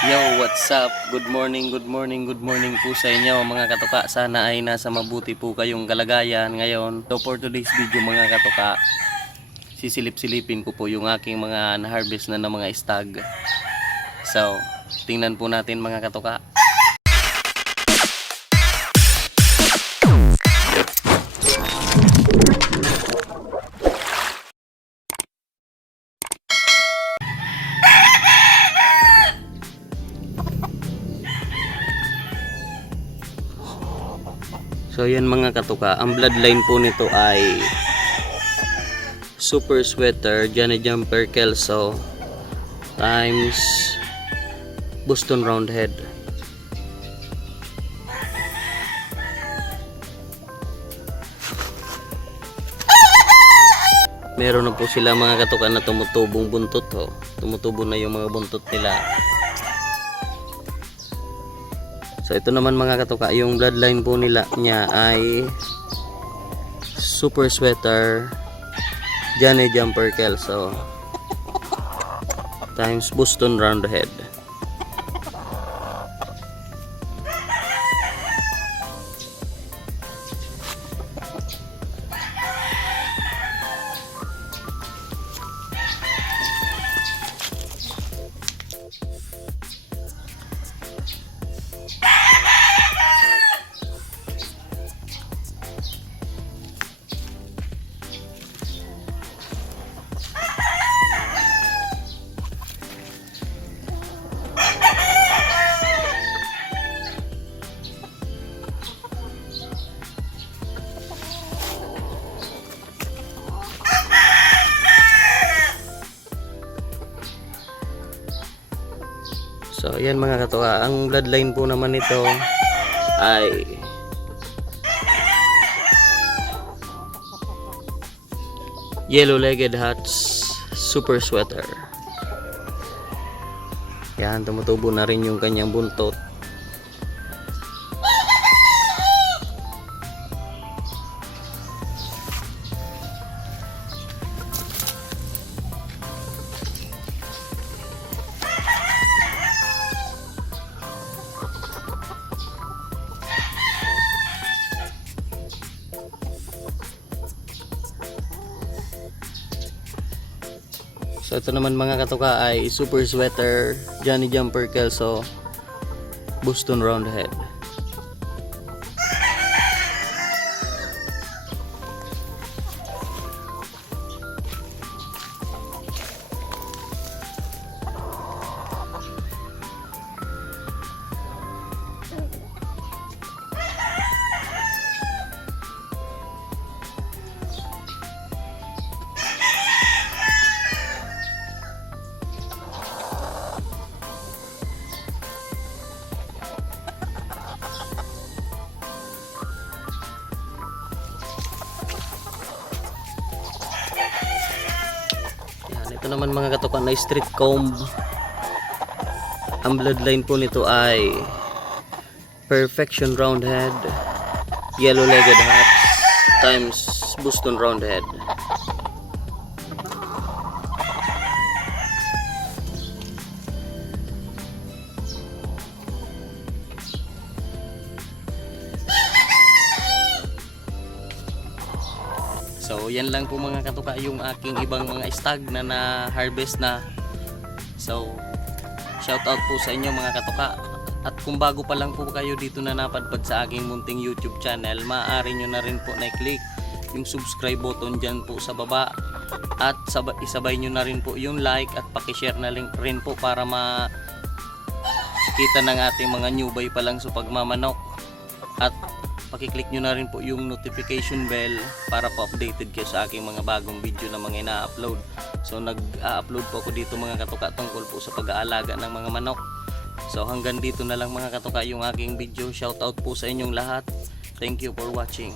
Yo, what's up? Good morning po sa inyo mga katuka. Sana ay nasa mabuti po kayong kalagayan ngayon. So for today's video mga katuka, sisilip-silipin ko po yung aking mga na-harvest na ng mga stag. So, tingnan po natin mga katuka. So yan mga katuka, ang bloodline po nito ay Super Sweater Johnny Jumper Kelso times Boston Roundhead. Meron na po sila mga katuka na tumutubong buntot. Tumutubo na yung mga buntot nila. So ito naman mga katuka, yung bloodline po nila niya ay Super Sweater Johnny Jumper Kelso times Boston Roundhead. So ayan mga katuka, ang bloodline po naman nito ay Yellow-legged Hats Super Sweater. Yan, tumutubo na rin yung kanyang buntot. So ito naman mga katuka ay Super Sweater Johnny Jumper Kelso Boston Roundhead. Ito naman mga katuka na street comb. Ang bloodline po nito ay Perfection Roundhead Yellow-legged Hats times Boston Roundhead. So yan lang po mga katuka yung aking ibang mga stag na na-harvest na. So shout out po sa inyo mga katuka. At kung bago pa lang po kayo dito na napadpad sa aking munting YouTube channel, maaari nyo na rin po na-click yung subscribe button dyan po sa baba. At isabay nyo na rin po yung like at pakishare na rin po para makita ng ating mga newbie pa lang sa pagmamanok. At pakiclick nyo na rin po yung notification bell para po updated kayo sa aking mga bagong video na mga ina-upload. So nag-upload po ako dito mga katuka tungkol po sa pag-aalaga ng mga manok. So hanggang dito na lang mga katuka yung aking video. Shout out po sa inyong lahat. Thank you for watching.